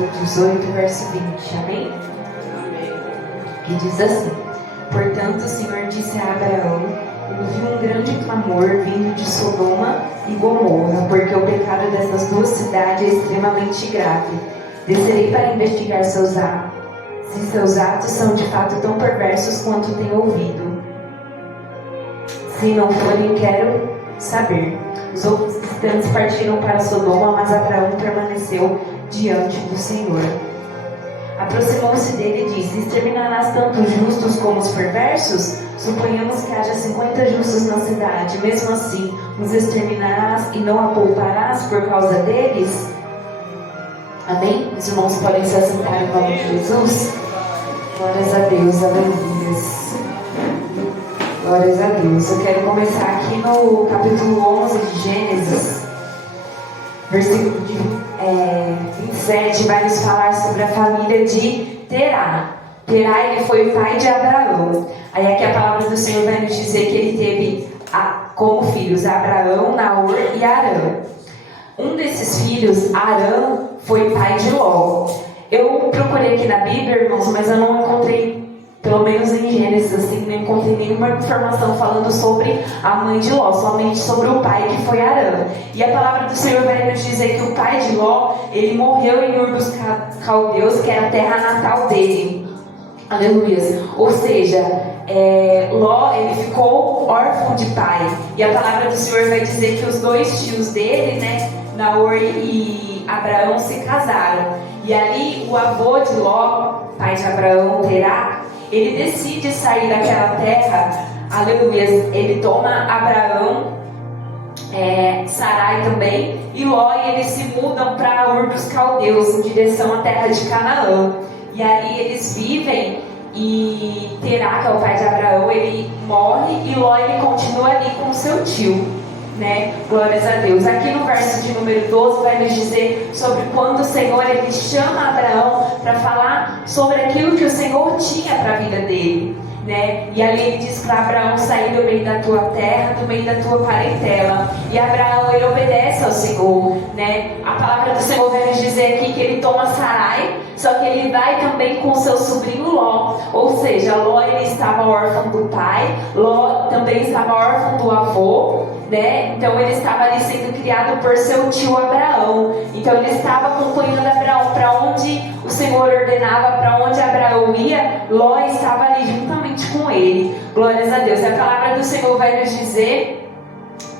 capítulo 18, verso 20, amém? Que diz assim: Portanto, o Senhor disse a Abraão: ouvi um grande clamor vindo de Sodoma e Gomorra, porque o pecado dessas duas cidades é extremamente grave. Descerei para investigar seus atos, se seus atos são de fato tão perversos quanto tenho ouvido. Se não forem, quero saber. Os outros visitantes partiram para Sodoma, mas Abraão permaneceu diante do Senhor. Aproximou-se dele e disse: exterminarás tanto os justos como os perversos? Suponhamos que haja 50 justos na cidade. Mesmo assim, os exterminarás e não a pouparás por causa deles? Amém? Os irmãos podem se assentar em nome de Jesus? Glórias a Deus, aleluias. Glórias a Deus. Eu quero começar aqui no capítulo 11 de Gênesis, versículo 27, vai nos falar sobre a família de Terá. Terá, ele foi o pai de Abraão. Aí aqui a palavra do Senhor vai nos dizer que ele teve como filhos Abraão, Naor e Arã. Um desses filhos, Arã, foi pai de Ló. Eu procurei aqui na Bíblia, irmãos, mas eu não encontrei, pelo menos em Gênesis, assim, não encontrei nenhuma informação falando sobre a mãe de Ló, somente sobre o pai, que foi Arã. E a palavra do Senhor vai nos dizer que o pai de Ló, ele morreu em Ur dos Caldeus, que era a terra natal dele. Aleluia. Ou seja, Ló, ele ficou órfão de pai. E a palavra do Senhor vai dizer que os dois tios dele, né, Naor e Abraão, se casaram. E ali o avô de Ló, pai de Abraão, Terá, ele decide sair daquela terra. Aleluia. Ele toma Abraão, Sarai também, e Ló, e eles se mudam para Ur dos Caldeus, em direção à terra de Canaã. E ali eles vivem, e Terá, que é o pai de Abraão, ele morre, e Ló, ele continua ali com seu tio, né? Glórias a Deus. Aqui no verso de número 12 vai nos dizer sobre quando o Senhor, ele chama Abraão para falar sobre aquilo que o Senhor tinha para a vida dele, né? E ali ele diz para Abraão sair do meio da tua terra, do meio da tua parentela. E Abraão, ele obedece ao Senhor, né? A palavra do Senhor vai nos dizer aqui que ele toma Sarai, só que ele vai também com seu sobrinho Ló. Ou seja, Ló, ele estava órfão do pai, Ló também estava órfão do avô, né? Então ele estava ali sendo criado por seu tio Abraão. Então ele estava acompanhando Abraão para onde o Senhor ordenava, para onde Abraão ia, Ló estava ali juntamente com ele. Glórias a Deus. A palavra do Senhor vai nos dizer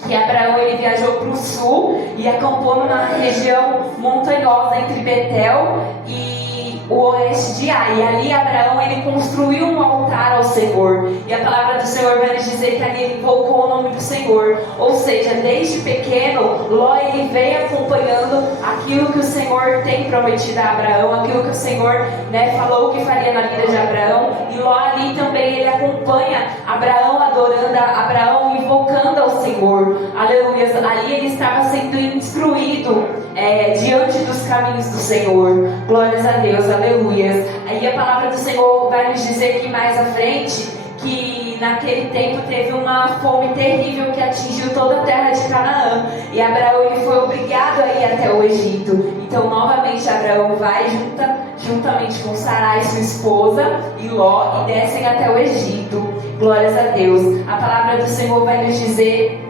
que Abraão, ele viajou para o sul e acampou numa região montanhosa entre Betel e o oeste de Ai. E ali Abraão, ele construiu um altar ao Senhor. E a palavra do Senhor vai nos dizer que ali ele invocou o nome do Senhor. Ou seja, desde pequeno, Ló, ele veio acompanhando aquilo que o Senhor tem prometido a Abraão, aquilo que o Senhor, né, falou que faria na vida de Abraão. E Ló ali também, ele acompanha Abraão, adorando Abraão, invocando ao Senhor. Aleluia. Ali ele estava sendo instruído diante dos caminhos do Senhor. Glórias a Deus, aleluia. Aí a palavra do Senhor vai nos dizer que mais à frente, que naquele tempo teve uma fome terrível que atingiu toda a terra de Canaã. E Abraão, ele foi obrigado a ir até o Egito. Então novamente Abraão vai juntamente com Sarai, sua esposa, e Ló, e descem até o Egito. Glórias a Deus. A palavra do Senhor vai nos dizer,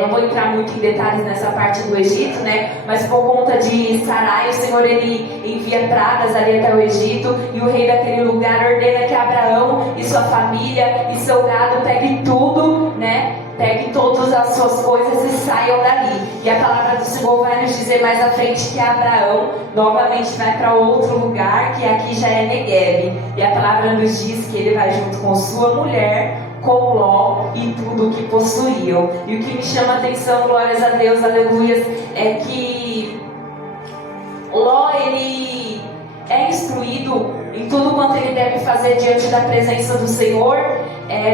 não vou entrar muito em detalhes nessa parte do Egito, né? Mas por conta de Sarai, o Senhor, ele envia pragas ali até o Egito, e o rei daquele lugar ordena que Abraão e sua família e seu gado pegue tudo, né? Pegue todas as suas coisas e saiam dali. E a palavra do Senhor vai nos dizer mais à frente que Abraão novamente vai para outro lugar, que aqui já é Negueb. E a palavra nos diz que ele vai junto com sua mulher, com Ló e tudo o que possuíam. E o que me chama a atenção, glórias a Deus, aleluia, é que Ló, ele é instruído em tudo quanto ele deve fazer diante da presença do Senhor,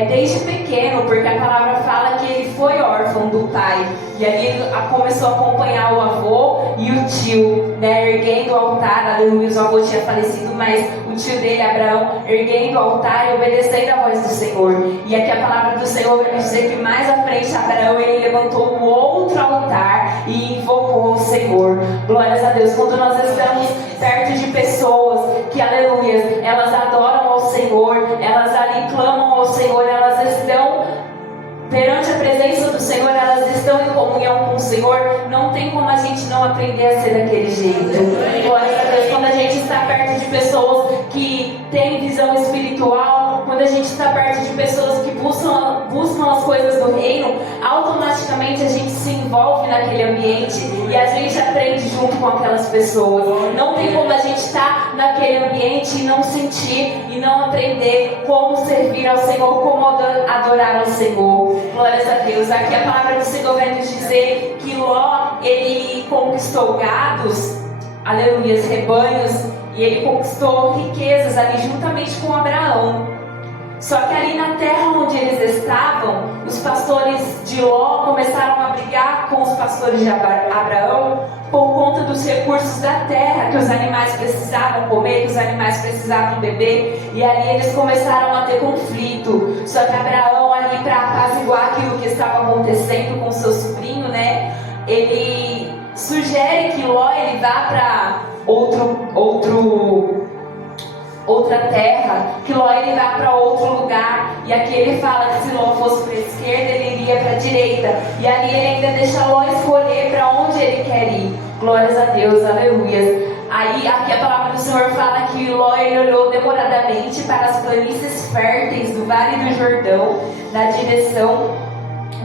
desde pequeno, porque a palavra fala que ele foi órfão do pai, e ali ele começou a acompanhar o avô e o tio, né, erguendo o altar. Aleluia, o avô tinha falecido, mas o tio dele, Abraão, erguendo o altar e obedecendo a voz do Senhor. E aqui a palavra do Senhor vai dizer que mais à frente Abraão, ele levantou um outro altar e invocou o Senhor. Glórias a Deus. Quando nós estamos perto do Senhor, elas estão em comunhão com o Senhor, não tem como a gente não aprender a ser daquele jeito. Glória a Deus, quando a gente está perto de pessoas que têm visão espiritual, quando a gente está perto de pessoas que buscam as coisas do reino, automaticamente a gente se envolve naquele ambiente e a gente aprende junto com aquelas pessoas. Não tem como a gente estar naquele ambiente e não sentir e não aprender como servir ao Senhor, como adorar ao Senhor. Glórias a Deus. Aqui a palavra do Senhor vai nos dizer que Ló, ele conquistou gados, aleluia, rebanhos, e ele conquistou riquezas ali juntamente com Abraão. Só que ali na terra onde eles estavam, os pastores de Ló começaram a brigar com os pastores de Abraão por conta dos recursos da terra, que os animais precisavam comer, que os animais precisavam beber, e ali eles começaram a ter conflito. Só que Abraão, ali para apaziguar aquilo que estava acontecendo com seu sobrinho, né, ele sugere que Ló ele vá para outra terra, que Ló ele vá para outro lugar, e aqui ele fala que se Ló fosse para a esquerda, ele iria para a direita, e ali ele ainda deixa Ló escolher para onde ele quer ir. Glórias a Deus, aleluia. Aí aqui a palavra do Senhor fala que Ló ele olhou demoradamente para as planícies férteis do Vale do Jordão, na direção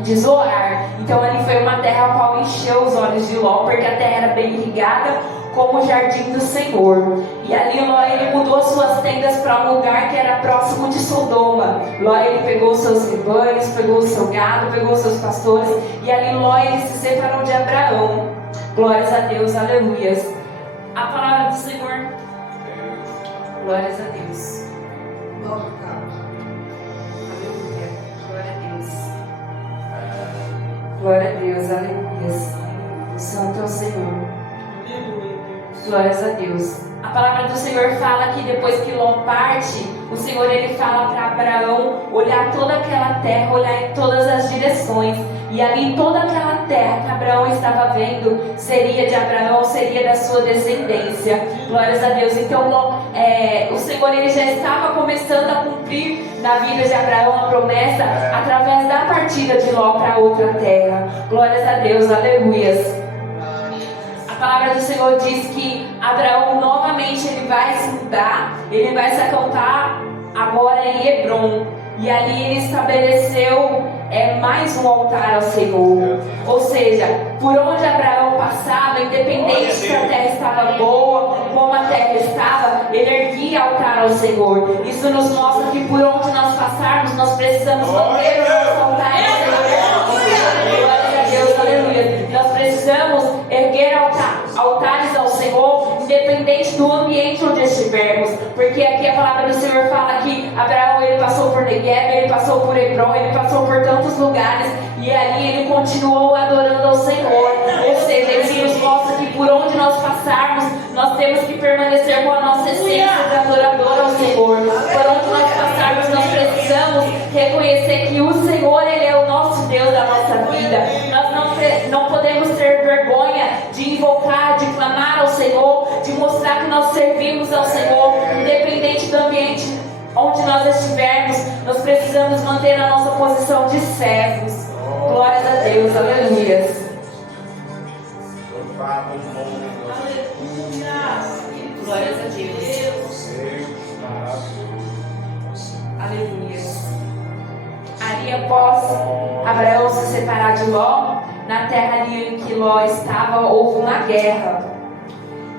de Zoar. Então ali foi uma terra a qual encheu os olhos de Ló, porque a terra era bem irrigada, como o jardim do Senhor. E ali Ló ele mudou as suas tendas para um lugar que era próximo de Sodoma. Ló ele pegou os seus rebanhos, pegou o seu gado, pegou os seus pastores, e ali Ló ele se separou de Abraão. Glórias a Deus, aleluias. A palavra do Senhor. Glórias a Deus. Aleluia. Glória a Deus. Glória a Deus, aleluias. Santo é o Senhor. Glórias a Deus. A palavra do Senhor fala que depois que Ló parte, o Senhor ele fala para Abraão olhar toda aquela terra, olhar em todas as direções. E ali toda aquela terra que Abraão estava vendo seria de Abraão, seria da sua descendência. Glórias a Deus. Então o Senhor ele já estava começando a cumprir na vida de Abraão a promessa através da partida de Ló para outra terra. Glórias a Deus, aleluias. A palavra do Senhor diz que Abraão novamente ele vai se mudar, ele vai se acampar agora em Hebrom, e ali ele estabeleceu mais um altar ao Senhor. Ou seja, por onde Abraão passava, independente se a terra estava boa, como a terra estava, ele erguia altar ao Senhor. Isso nos mostra que por onde nós passarmos, nós precisamos manter o nosso altar ao Senhor. Glória a Deus, aleluia. Nós precisamos erguer altares ao Senhor, independente do ambiente onde estivermos, porque aqui a palavra do Senhor fala que Abraão ele passou por Negueb, ele passou por Hebrom, ele passou por tantos lugares, e ali ele continuou adorando ao Senhor. Ou seja, ele nos mostra que por onde nós passarmos, nós temos que permanecer com a nossa essência de adorador ao Senhor. Por onde nós passarmos, nós precisamos reconhecer que o Senhor ele é o nosso Deus da nossa vida. Nós não podemos ter vergonha de invocar, de clamar ao Senhor, de mostrar que nós servimos ao Senhor, independente do ambiente onde nós estivermos. Nós precisamos manter a nossa posição de servos. Glórias a Deus, aleluia. Glórias a Deus. Aleluia. Ali após Abraão se separar de Ló, na terra ali em que Ló estava, houve uma guerra.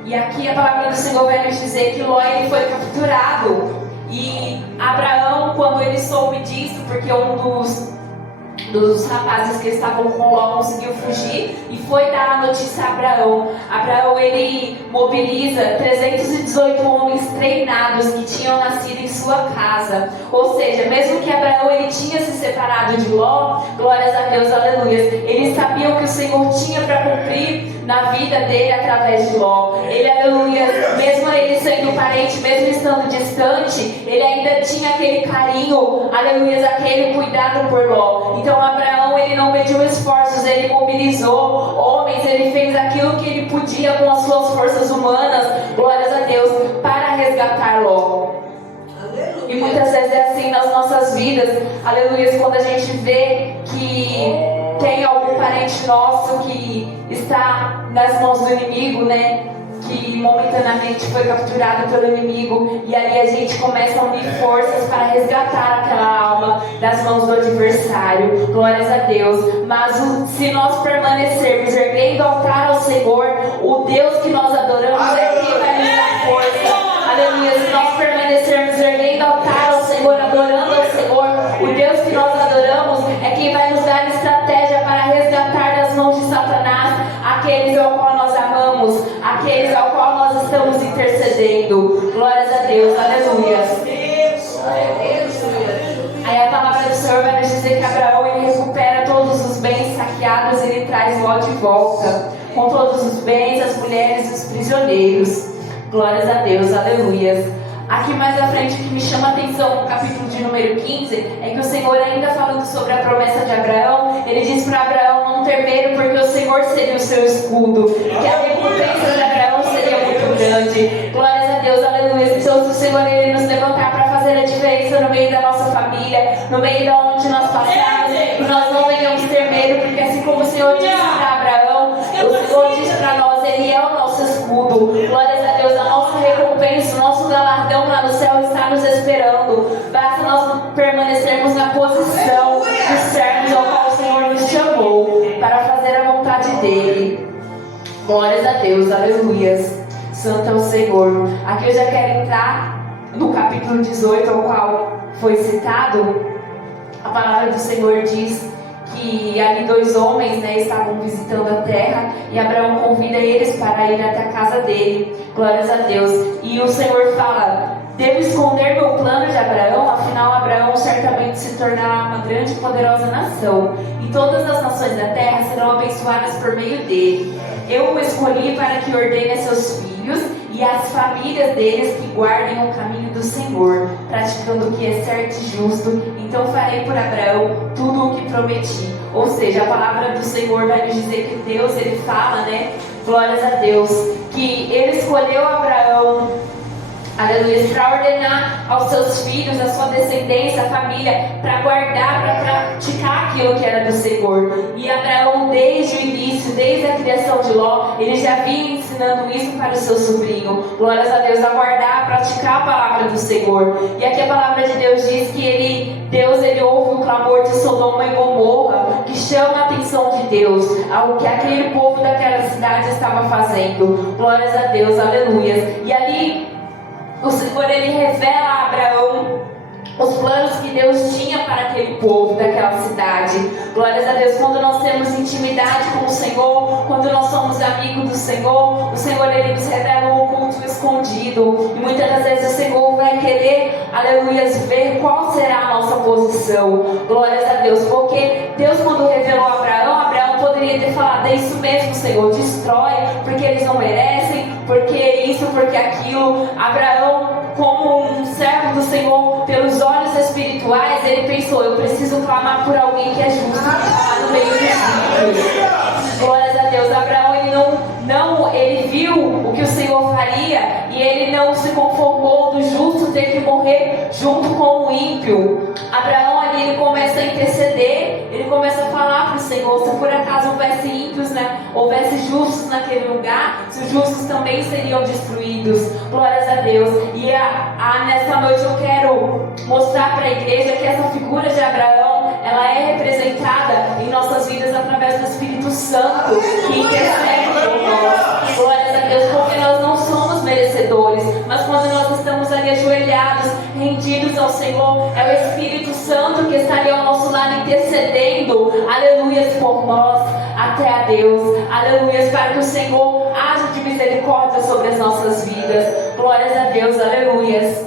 E aqui a palavra do Senhor vai nos dizer que Ló ele foi capturado. E Abraão, quando ele soube disso, porque um dos rapazes que estavam com Ló conseguiu fugir e foi dar a notícia a Abraão. Abraão ele mobiliza 318 homens treinados que tinham nascido em sua casa. Ou seja, mesmo que Abraão ele tinha se separado de Ló, glórias a Deus, aleluia, ele sabia o que o Senhor tinha para cumprir na vida dele através de Ló. Ele, aleluia, mesmo ele sendo parente, mesmo estando distante, ele ainda tinha aquele carinho, aleluia, aquele cuidado por Ló. Então Abraão ele não mediu esforços, ele mobilizou homens, ele fez aquilo que ele podia com as suas forças humanas, glórias a Deus, para resgatar Ló. E muitas vezes é assim nas nossas vidas, aleluia, quando a gente vê que tem algum parente nosso que está nas mãos do inimigo, né? Que momentaneamente foi capturado pelo inimigo, e ali a gente começa a unir forças para resgatar aquela alma das mãos do adversário. Glórias a Deus. Mas se nós permanecermos erguendo altar ao Senhor, o Deus que nós adoramos é quem vai nos dar força. Aleluia. Se nós permanecermos erguendo altar ao Senhor, adorando ao Senhor, o Deus que nós adoramos é quem vai nos dar estratégia para resgatar das mãos de Satanás aqueles ao qual nós amamos, aqueles ao qual nós estamos intercedendo. Glórias a Deus, aleluia. Aí a palavra do Senhor vai nos dizer que Abraão, ele recupera todos os bens saqueados e ele traz Ló de volta, com todos os bens, as mulheres e os prisioneiros. Glórias a Deus, aleluia. Aqui mais à frente, o que me chama a atenção no capítulo de número 15 é que o Senhor, ainda falando sobre a promessa de Abraão, ele diz para Abraão não ter medo, porque o Senhor seria o seu escudo, que a recompensa de Abraão seria muito grande. Glórias a Deus, aleluia. Então, se o Senhor ele nos levantar para fazer a diferença no meio da nossa família, no meio de onde nós passamos, que nós não venhamos ter medo, porque assim como o Senhor disse para Abraão, o Senhor diz para nós, ele é o nosso escudo. Glórias a Deus, a nossa recompensa, o nosso galardão lá no céu está nos esperando. Basta nós permanecermos na posição de servos ao qual o Senhor nos chamou para fazer a vontade dele. Glórias a Deus, aleluias. Santo é o Senhor. Aqui eu já quero entrar no capítulo 18, ao qual foi citado. A palavra do Senhor diz que ali dois homens, né, estavam visitando a terra, e Abraão convida eles para ir até a casa dele. Glórias a Deus. E o Senhor fala: devo esconder meu plano de Abraão, afinal Abraão certamente se tornará uma grande e poderosa nação, e todas as nações da terra serão abençoadas por meio dele. Eu o escolhi para que ordene a seus filhos e as famílias deles que guardem o caminho do Senhor, praticando o que é certo e justo. Então farei por Abraão tudo o que prometi. Ou seja, a palavra do Senhor vai nos dizer que Deus, ele fala, né? Glórias a Deus, que ele escolheu Abraão, aleluia, para ordenar aos seus filhos, à sua descendência, a família, para guardar, para praticar aquilo que era do Senhor. E Abraão, desde o início, desde a criação de Ló, ele já vinha ensinando isso para o seu sobrinho. Glórias a Deus, a guardar, a praticar a palavra do Senhor. E aqui a palavra de Deus diz que Deus ouve o clamor de Sodoma e Gomorra, que chama a atenção de Deus, ao que aquele povo daquela cidade estava fazendo. Glórias a Deus, aleluia. E ali o Senhor, ele revela a Abraão os planos que Deus tinha para aquele povo daquela cidade. Glórias a Deus. Quando nós temos intimidade com o Senhor, quando nós somos amigos do Senhor, o Senhor, ele nos revela o oculto escondido, e muitas das vezes o Senhor vai querer, aleluia, ver qual será a nossa posição. Glórias a Deus. Porque Deus, quando revelou a Abraão poderia ter falado: é isso mesmo, Senhor, destrói, porque eles não merecem, porque isso, porque aquilo. Abraão, como um servo do Senhor, pelos olhos espirituais, ele pensou: eu preciso clamar por alguém que é justo, que está no meio dos ímpios. Glórias a Deus. Abraão, ele viu o que o Senhor faria, e ele não se conformou do justo ter que morrer junto com o ímpio. Abraão ali, ele começa a interceder, ele começa a falar para o Senhor: se por acaso houvesse ímpios, né, houvesse justos naquele lugar, se os justos também seriam destruídos. Glórias a Deus. E nessa noite eu quero mostrar para a igreja que essa figura de Abraão, ela é representada em nossas vidas através do Espírito Santo, que intercede por nós. Glórias a Deus, porque nós não somos merecedores, mas quando nós estamos ali ajoelhados, rendidos ao Senhor, é o Espírito Santo que está ali ao nosso lado intercedendo, aleluias, por nós, até a Deus, aleluias, para que o Senhor haja de misericórdia sobre as nossas vidas. Glórias a Deus, aleluias.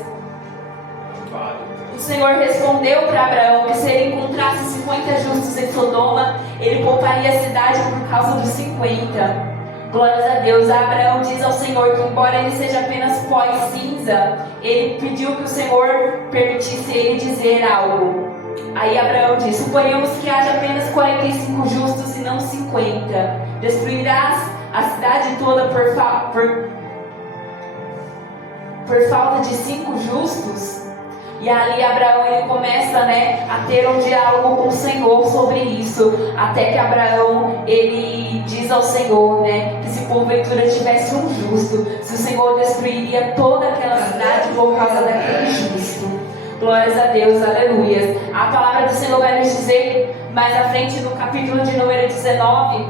O Senhor respondeu para Abraão que se ele encontrasse 50 justos em Sodoma, ele pouparia a cidade por causa dos 50. Glórias a Deus. Abraão diz ao Senhor que, embora ele seja apenas pó e cinza, ele pediu que o Senhor permitisse ele dizer algo. Aí Abraão diz: suponhamos que haja apenas 45 justos e não 50. Destruirás a cidade toda por falta de 5 justos? E ali Abraão ele começa, né, a ter um diálogo com o Senhor sobre isso, até que Abraão ele diz ao Senhor, né, que se porventura tivesse um justo, se o Senhor destruiria toda aquela cidade por causa daquele justo. Glórias a Deus, aleluia. A palavra do Senhor vai nos dizer mais à frente no capítulo de número 19,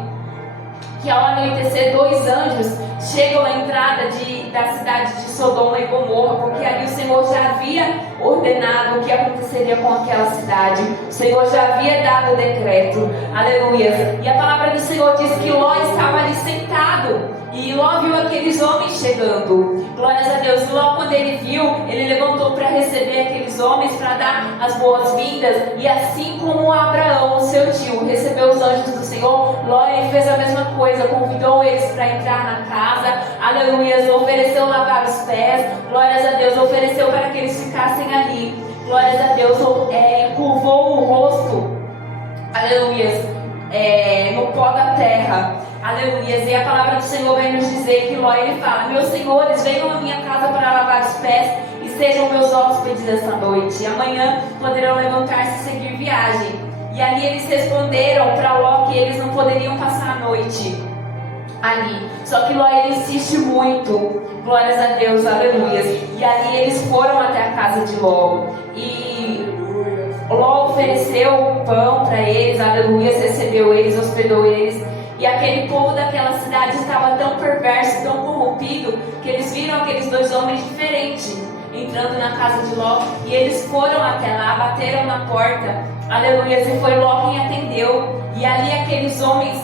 que ao anoitecer 2 anjos chegam à entrada da cidade de Sodoma e Gomorra, porque ali o Senhor já havia ordenado o que aconteceria com aquela cidade. O Senhor já havia dado o decreto, aleluia. E a palavra do Senhor diz que Ló estava ali sentado, e Ló viu aqueles homens chegando. Glórias a Deus. Ló, quando ele viu, ele levantou para receber aqueles homens, para dar as boas-vindas. E assim como Abraão, seu tio, recebeu os anjos do Senhor, Ló ele fez a mesma coisa, convidou eles para entrar na casa, aleluia, ofereceu lavar os pés, glórias a Deus, ofereceu para que eles ficassem ali, glórias a Deus, curvou o rosto, aleluia, no pó da terra. Aleluia. E a palavra do Senhor vai nos dizer que Ló ele fala: meus senhores, venham à minha casa para lavar os pés e sejam meus hóspedes esta noite. E amanhã poderão levantar-se e seguir viagem. E ali eles responderam para Ló que eles não poderiam passar a noite ali. Só que Ló ele insiste muito. Glórias a Deus, aleluia. E ali eles foram até a casa de Ló. E Ló ofereceu pão para eles, aleluia, recebeu eles, hospedou eles. E aquele povo daquela cidade estava tão perverso, tão corrompido, que eles viram aqueles 2 homens diferentes entrando na casa de Ló. E eles foram até lá, bateram na porta, aleluia, e foi Ló quem atendeu. E ali aqueles homens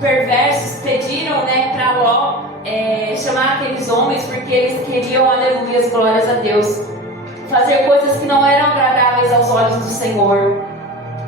perversos pediram, né, para Ló chamar aqueles homens, porque eles queriam, aleluia, glórias a Deus, fazer coisas que não eram agradáveis aos olhos do Senhor.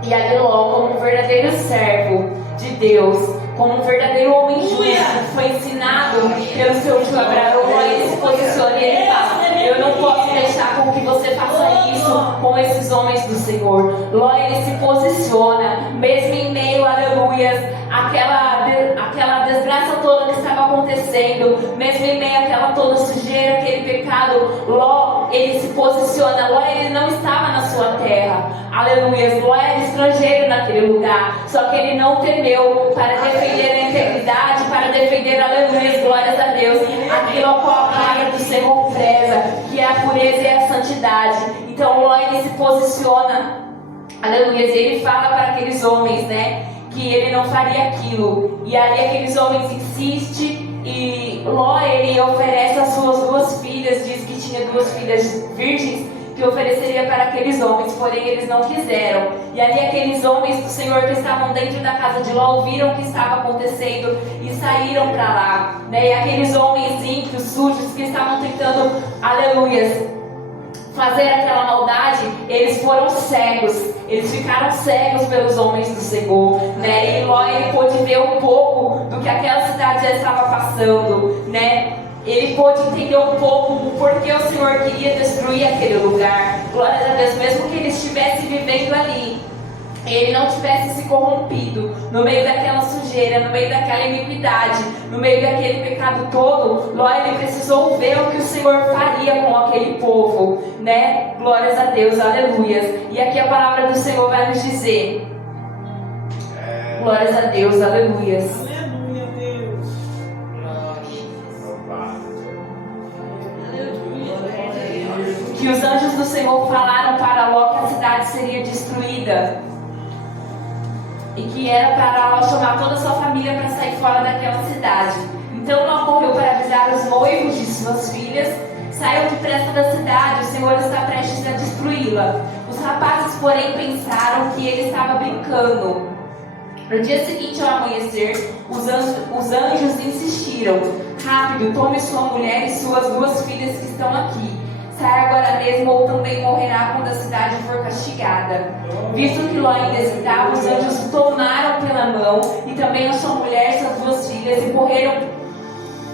E ali Ló, como um verdadeiro servo de Deus, como um verdadeiro homem justo, que foi ensinado pelo seu tio Abraão, ele se posiciona e ele fala: eu não posso deixar com que você faça isso com esses homens do Senhor. Ló ele se posiciona, mesmo em meio, aleluias, aquela desgraça toda que estava acontecendo, mesmo em meio àquela toda sujeira, aquele pecado, Ló ele se posiciona. Ló ele não estava na sua terra, aleluia. Ló era estrangeiro naquele lugar, só que ele não temeu para defender a integridade, para defender, aleluia, glórias a Deus, aquilo ao qual a palavra do Senhor preza, que é a pureza e a santidade. Então Ló ele se posiciona, aleluia, e ele fala para aqueles homens, né, que ele não faria aquilo. E ali aqueles homens insistem, e Ló ele oferece as suas 2 filhas, diz que tinha 2 filhas virgens, que ofereceria para aqueles homens, porém eles não quiseram. E ali aqueles homens do Senhor que estavam dentro da casa de Ló viram o que estava acontecendo e saíram para lá, né? E aqueles homens ímpios, sujos, que estavam tentando, aleluias, fazer aquela maldade, eles foram cegos, eles ficaram cegos pelos homens do Senhor, né? E Ló ele pôde ver um pouco do que aquela cidade já estava passando, né? Ele pôde entender um pouco o porquê o Senhor queria destruir aquele lugar. Glória a Deus, mesmo que ele estivesse vivendo ali, ele não tivesse se corrompido no meio daquela sujeira, no meio daquela iniquidade, no meio daquele pecado todo. Ló ele precisou ver o que o Senhor faria com aquele povo, né? Glórias a Deus, aleluias. E aqui a palavra do Senhor vai nos dizer: glórias a Deus, aleluias. Que os anjos do Senhor falaram para Ló que a cidade seria destruída e que era para Ló chamar toda a sua família para sair fora daquela cidade. Então Ló correu para avisar os noivos de suas filhas: saiam depressa da cidade, o Senhor está prestes a destruí-la. Os rapazes, porém, pensaram que ele estava brincando. No dia seguinte, ao amanhecer, os anjos insistiram: rápido, tome sua mulher e suas 2 filhas que estão aqui. Sai agora mesmo, ou também morrerá quando a cidade for castigada. Visto que Ló ainda hesitava, os anjos o tomaram pela mão, e também a sua mulher e suas 2 filhas, e correram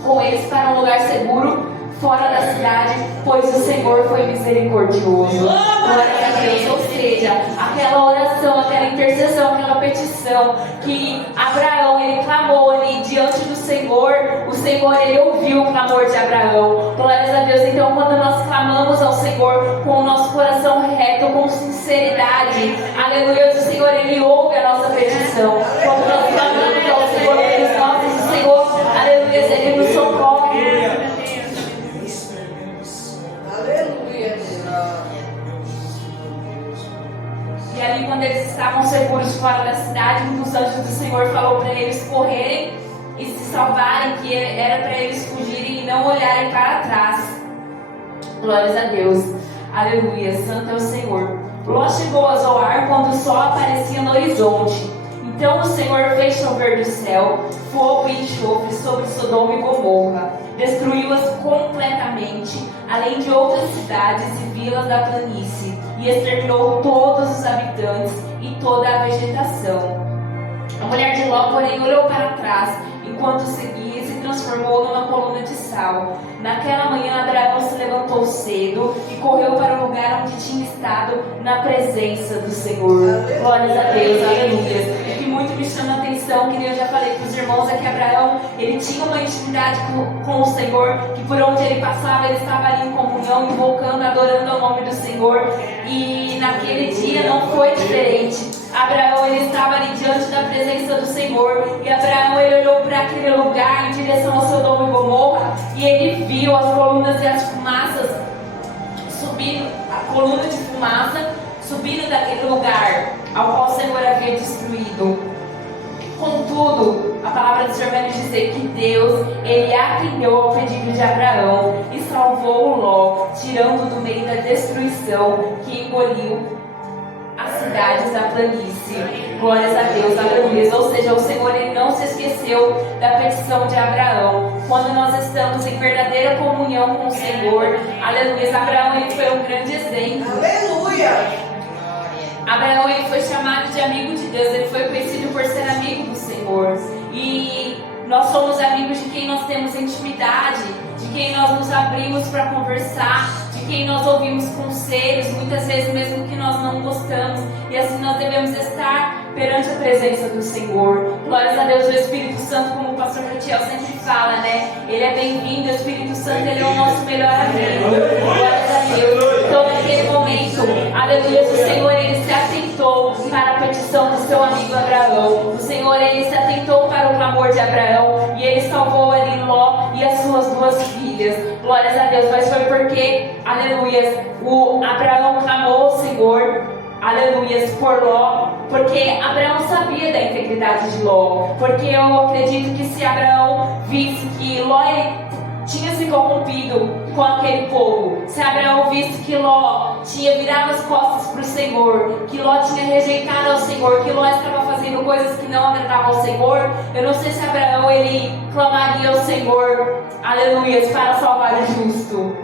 com eles para um lugar seguro fora da cidade. cidade, pois o Senhor foi misericordioso. Glória a Deus. Ou seja, aquela oração, aquela intercessão, aquela petição que Abraão ele clamou ali diante do Senhor, o Senhor ele ouviu o clamor de Abraão. Glória a Deus. Então, quando nós clamamos ao Senhor com o nosso coração reto, com sinceridade, aleluia, o Senhor ele ouve a nossa petição. Quando nós clamamos ao Senhor pelos nossos, o Senhor, aleluia, ele nos socorre. Aleluia. E ali, quando eles estavam seguros fora da cidade, um dos anjos do Senhor falou para eles correrem e se salvarem, que era para eles fugirem e não olharem para trás. Glórias a Deus. Aleluia. Santo é o Senhor. Ló chegou a Zoar quando o sol aparecia no horizonte. Então o Senhor fez chover do céu fogo e enxofre sobre Sodoma e Gomorra, destruiu-as completamente, além de outras cidades e vilas da planície, e exterminou todos os habitantes e toda a vegetação. A mulher de Ló, porém, olhou para trás, enquanto seguia, e se transformou numa coluna de sal. Naquela manhã, Abraão se levantou cedo e correu para o lugar onde tinha estado na presença do Senhor. Glórias a Deus, aleluia. O que muito me chama a atenção, que eu já falei para os irmãos, é que Abraão, ele tinha uma intimidade com o Senhor, que por onde ele passava, ele estava ali em comunhão, invocando, adorando ao nome do Senhor. E naquele dia não foi diferente. Abraão, ele estava ali diante da presença do Senhor, e Abraão, ele olhou para aquele lugar em direção a Sodoma e Gomorra, e ele viu as colunas e as fumaças subindo, a coluna de fumaça subindo daquele lugar ao qual o Senhor havia destruído. Contudo, a palavra do Senhor vai nos dizer que Deus, ele atendeu ao pedido de Abraão e salvou Ló, tirando do meio da destruição que engoliu as cidades da planície. Glórias a Deus, aleluia. Ou seja, o Senhor ele não se esqueceu da petição de Abraão. Quando nós estamos em verdadeira comunhão com o Senhor, aleluia. Abraão ele foi um grande exemplo. Aleluia. Abraão ele foi chamado de amigo de Deus, ele foi conhecido por ser amigo do Senhor. E nós somos amigos de quem nós temos intimidade, de quem nós nos abrimos para conversar, de quem nós ouvimos conselhos, muitas vezes mesmo que nós não gostamos. E assim nós devemos estar perante a presença do Senhor. Glórias a Deus, o Espírito Santo, como o pastor Rutiel sempre fala, né? Ele é bem-vindo, o Espírito Santo, ele é o nosso melhor amigo. Glórias a Deus. Então naquele momento, aleluia, o Senhor, ele se atentou para a petição do seu amigo Abraão. O Senhor, ele se atentou para o clamor de Abraão e ele salvou ali Ló e as suas duas filhas. Glórias a Deus. Mas foi porque, aleluia, o Abraão clamou ao Senhor, aleluia, por Ló, porque Abraão sabia da integridade de Ló. Porque eu acredito que se Abraão visse que Ló tinha se corrompido com aquele povo, se Abraão visse que Ló tinha virado as costas para o Senhor, que Ló tinha rejeitado ao Senhor, que Ló estava fazendo coisas que não agradavam ao Senhor, eu não sei se Abraão ele clamaria ao Senhor, aleluia, para salvar o justo.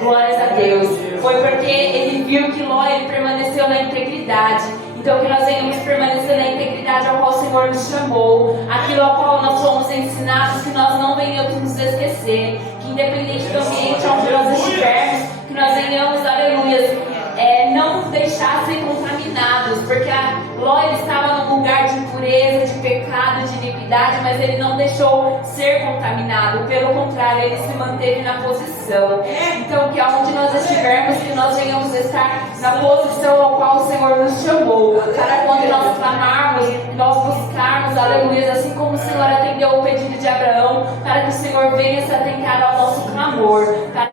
Glórias a Deus. Foi porque ele viu que Ló ele permaneceu na integridade. Então que nós venhamos permanecer na integridade ao qual o Senhor nos chamou, aquilo ao qual nós fomos ensinados, que nós não venhamos nos esquecer, que independente do ambiente onde nós estivermos, que nós venhamos, aleluia, não deixar ser contaminados, porque Ló ele estava num lugar de impureza, de pecado, de iniquidade, mas ele não deixou ser contaminado, pelo contrário, ele se manteve na posição. Então que aonde nós estivermos, que nós venhamos estar na posição ao qual o Senhor nos chamou, para quando nós clamarmos, nós buscarmos, aleluia, assim como o Senhor atendeu o pedido de Abraão, para que o Senhor venha se atentar ao nosso clamor.